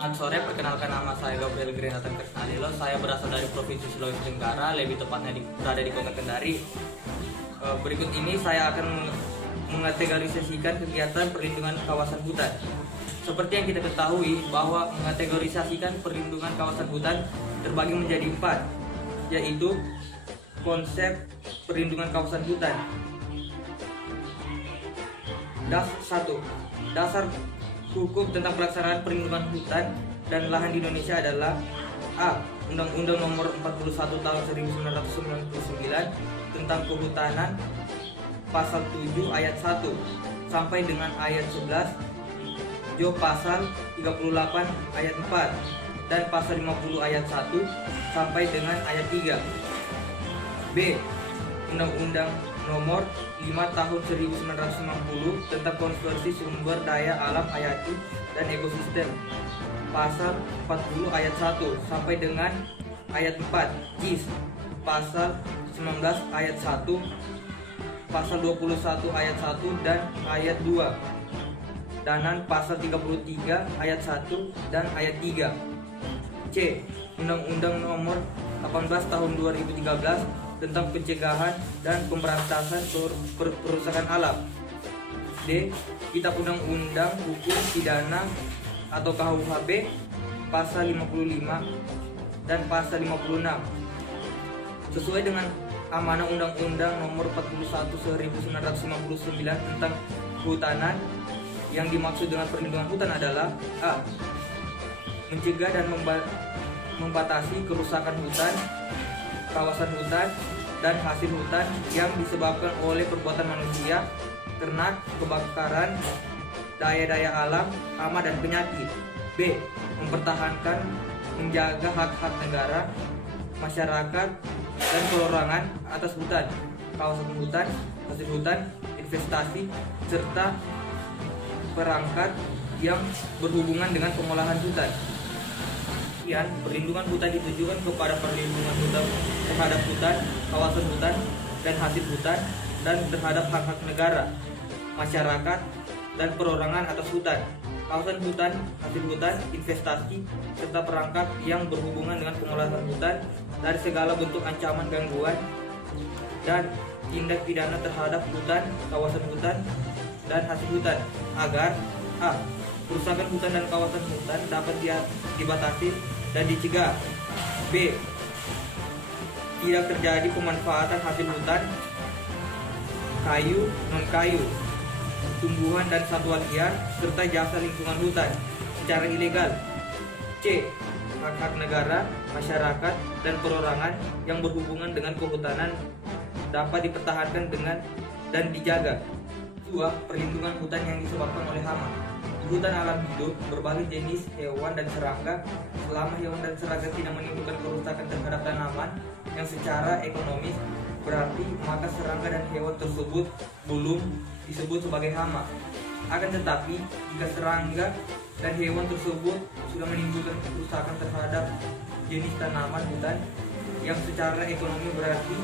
Selamat sore, perkenalkan nama saya Gabriel Grenatan Krisnalilo. Saya berasal dari Provinsi Sulawesi Tenggara, lebih tepatnya berada di Kota Kendari. Berikut ini saya akan mengategorisasikan kegiatan perlindungan kawasan hutan. Seperti yang kita ketahui bahwa mengategorisasikan perlindungan kawasan hutan terbagi menjadi 4, yaitu konsep perlindungan kawasan hutan. 1. Dasar hukum tentang pelaksanaan perlindungan hutan dan lahan di Indonesia adalah A. Undang-Undang Nomor 41 Tahun 1999 tentang Kehutanan, Pasal 7 Ayat 1 sampai dengan Ayat 11, Jo Pasal 38 Ayat 4 dan Pasal 50 Ayat 1 sampai dengan Ayat 3. B. Undang-Undang Nomor 5 Tahun 1990 tentang Konservasi Sumber Daya Alam Hayati dan Ekosistem, Pasal 40 Ayat 1 sampai dengan Ayat 4, JIS, Pasal 19 Ayat 1, Pasal 21 Ayat 1 dan Ayat 2, dan Pasal 33 Ayat 1 dan Ayat 3. C. Undang-Undang Nomor 18 Tahun 2013 tentang pencegahan dan pemberantasan perusakan alam. D. Kitab Undang-Undang Hukum Pidana atau KUHP Pasal 55 dan Pasal 56. Sesuai dengan amanah Undang-Undang Nomor 41 1959 tentang Kehutanan, yang dimaksud dengan perlindungan hutan adalah A. Mencegah dan membatasi kerusakan hutan, kawasan hutan, dan hasil hutan yang disebabkan oleh perbuatan manusia, ternak, kebakaran, daya-daya alam, hama, dan penyakit. B. Mempertahankan, menjaga hak-hak negara, masyarakat, dan perorangan atas hutan, kawasan hutan, hasil hutan, investasi, serta perangkat yang berhubungan dengan pengolahan hutan. Perlindungan hutan ditujukan kepada perlindungan hutan terhadap hutan, kawasan hutan, dan hasil hutan, dan terhadap hak-hak negara, masyarakat, dan perorangan atas hutan, kawasan hutan, hasil hutan, investasi, serta perangkat yang berhubungan dengan pengolahan hutan dari segala bentuk ancaman, gangguan, dan tindak pidana terhadap hutan, kawasan hutan, dan hasil hutan, agar A. Kerusakan hutan dan kawasan hutan dapat dibatasi dan dicegah. B. Tidak terjadi pemanfaatan hasil hutan, kayu, non-kayu, tumbuhan dan satwa liar, serta jasa lingkungan hutan secara ilegal. C. Hak-hak negara, masyarakat, dan perorangan yang berhubungan dengan kehutanan dapat dipertahankan dan dijaga. 2. Perlindungan hutan yang disebabkan oleh hama. Di hutan alam hidup berbagai jenis hewan dan serangga. Selama hewan dan serangga tidak menimbulkan kerusakan terhadap tanaman yang secara ekonomis berarti, maka serangga dan hewan tersebut belum disebut sebagai hama. Akan tetapi, jika serangga dan hewan tersebut sudah menimbulkan kerusakan terhadap jenis tanaman hutan yang secara ekonomi berarti,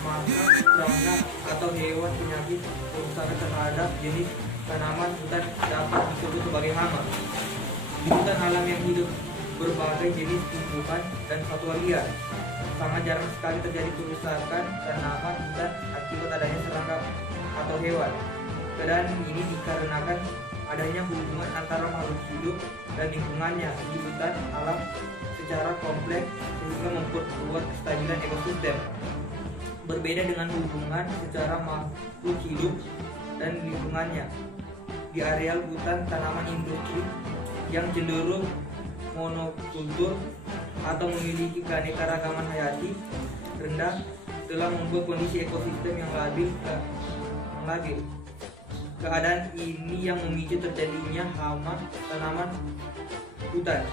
maka serangga atau hewan penyakit kerusakan terhadap jenis tanaman hutan dapat disebut sebagai hama. Di hutan alam yang hidup berbagai jenis tumbuhan dan satwa liar, sangat jarang sekali terjadi kerusakan tanaman hutan akibat adanya serangga atau hewan. Keadaan ini dikarenakan adanya hubungan antara makhluk hidup dan lingkungannya di hutan alam secara kompleks sehingga memperkuat kestabilan ekosistem. Berbeda dengan hubungan secara makhluk hidup dan lingkungannya di areal hutan tanaman industri yang cenderung monokultur atau memiliki keanekaragaman hayati rendah telah membuat kondisi ekosistem yang labil. Keadaan ini yang memicu terjadinya hama tanaman hutan.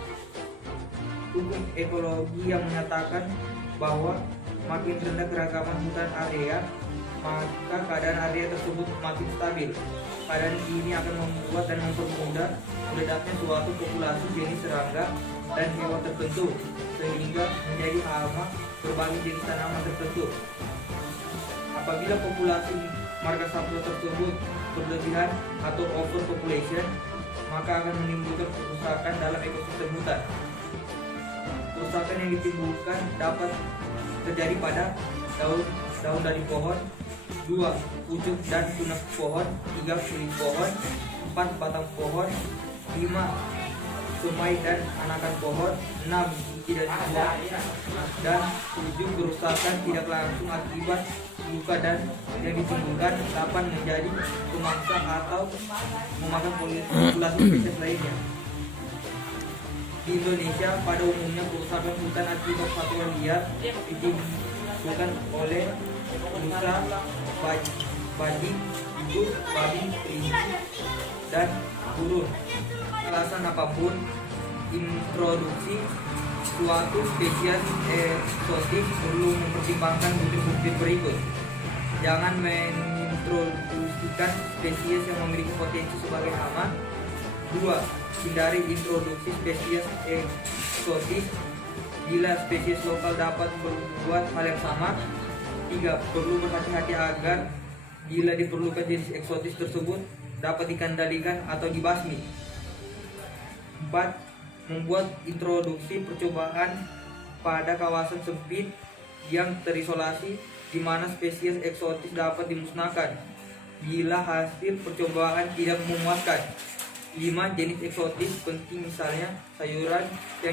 Hukum ekologi yang menyatakan bahwa makin rendah keragaman hutan area, maka keadaan area tersebut makin stabil. Keadaan ini akan membuat dan mempermudah meledaknya suatu populasi jenis serangga dan hewan tertentu, sehingga menjadi hama berbagai jenis tanaman tertentu. Apabila populasi marga satwa tersebut berlebihan atau overpopulation, maka akan menimbulkan kerusakan dalam ekosistem hutan. Kerusakan yang ditimbulkan dapat terjadi pada daun dari pohon, 2. Pucuk dan tunas pohon, 3. Kulit pohon, 4. Batang pohon, 5. Semai dan anakan pohon, 6. Biji dan buah, dan 7. Kerusakan tidak langsung akibat luka dan yang ditimbulkan 8. Menjadi pemangsa atau memakan populasi spesies lainnya. Di Indonesia, pada umumnya kerusakan hutan akibat satwa liar ditimbulkan oleh rusa, bajing, tikus, babi, kelinci, dan burung. Alasan apapun, introduksi suatu spesies eksotik perlu mempertimbangkan bukti-bukti berikut. Jangan mengintroduksikan spesies yang memiliki potensi sebagai hama. 2. Hindari introduksi spesies eksotis bila spesies lokal dapat berbuat hal yang sama. 3. Perlu berhati-hati agar bila diperlukan jenis eksotis tersebut dapat dikendalikan atau dibasmi. 4. Membuat introduksi percobaan pada kawasan sempit yang terisolasi di mana spesies eksotis dapat dimusnahkan bila hasil percobaan tidak memuaskan. 5. Jenis eksotis penting, misalnya sayuran yang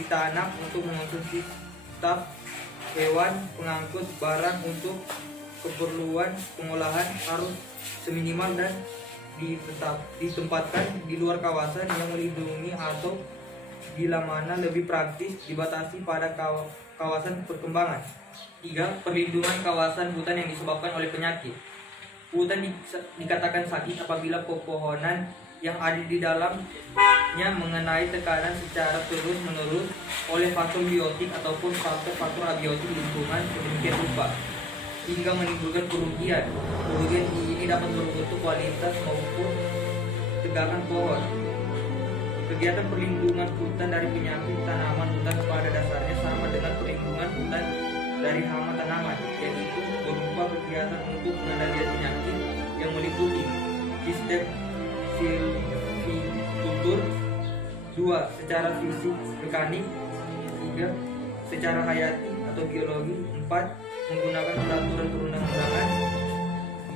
ditanam untuk mengonsumsi staf hewan pengangkut barang untuk keperluan pengolahan harus seminimal dan ditempatkan di luar kawasan yang melindungi, atau bila mana lebih praktis dibatasi pada kawasan perkembangan. 3. Perlindungan kawasan hutan yang disebabkan oleh penyakit. Hutan dikatakan sakit apabila pepohonan yang ada di dalamnya mengenai tekanan secara terus-menerus oleh faktor biotik ataupun faktor abiotik lingkungan sedemikian rupa hingga menimbulkan kerugian. Kerugian ini dapat berbentuk kualitas maupun tegangan pohon. Kegiatan perlindungan hutan dari penyakit tanaman hutan pada dasarnya sama dengan perlindungan hutan dari hama tanaman, yaitu berupa kegiatan untuk pengendalian penyakit yang meliputi sistem silvikultur, 2. Secara fisik mekanik, 3. Secara hayati atau biologi, 4. Menggunakan peraturan perundang-undangan,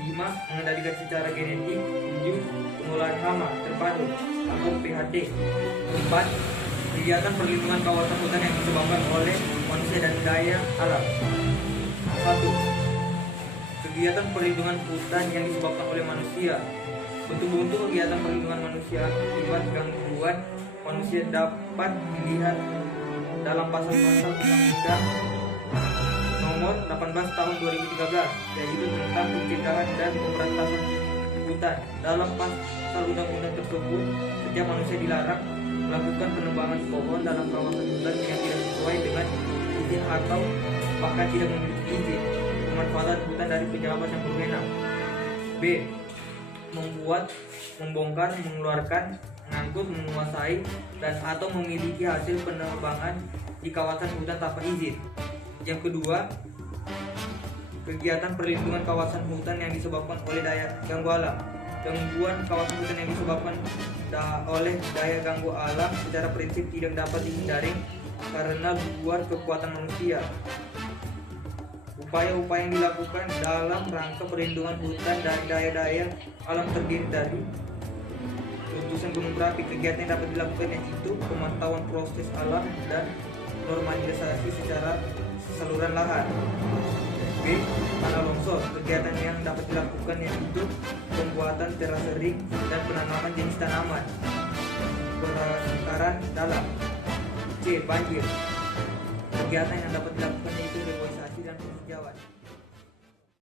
5. Mengendalikan secara genetik, 7. Pengolahan hama terpadu atau PHT, 4. Kegiatan perlindungan kawasan hutan yang disebabkan oleh manusia dan daya alam. 1. Kegiatan perlindungan hutan yang disebabkan oleh manusia. Bentuk-bentuk kegiatan perlindungan manusia akibat gangguan manusia dapat dilihat dalam pasal-pasal Undang-Undang Nomor 18 Tahun 2013, yaitu tentang pencegahan dan pemberantasan hutan. Dalam pasal undang-undang tersebut, setiap manusia dilarang melakukan penebangan pohon dalam kawasan hutan yang tidak sesuai dengan izin atau bahkan tidak memiliki izin pemanfaatan hutan dari pejabat yang berwenang. B. Membuat, membongkar, mengeluarkan, mengangkut, menguasai, dan atau memiliki hasil penebangan di kawasan hutan tanpa izin. Yang kedua, kegiatan perlindungan kawasan hutan yang disebabkan oleh daya ganggu alam. Gangguan kawasan hutan yang disebabkan oleh daya ganggu alam secara prinsip tidak dapat dihindari karena luar kekuatan manusia. Upaya-upaya yang dilakukan dalam rangka perlindungan hutan dari daya-daya alam terdiri dari letusan gunung berapi. Kegiatan yang dapat dilakukan yaitu pemantauan proses alam dan normalisasi secara saluran lahan. B. Tanah longsor. Kegiatan yang dapat dilakukan yaitu pembuatan terase ring dan penanaman jenis tanaman berakar dalam. C. Banjir. Kegiatan yang dapat dilakukan yaitu reboisasi dan penghijauan.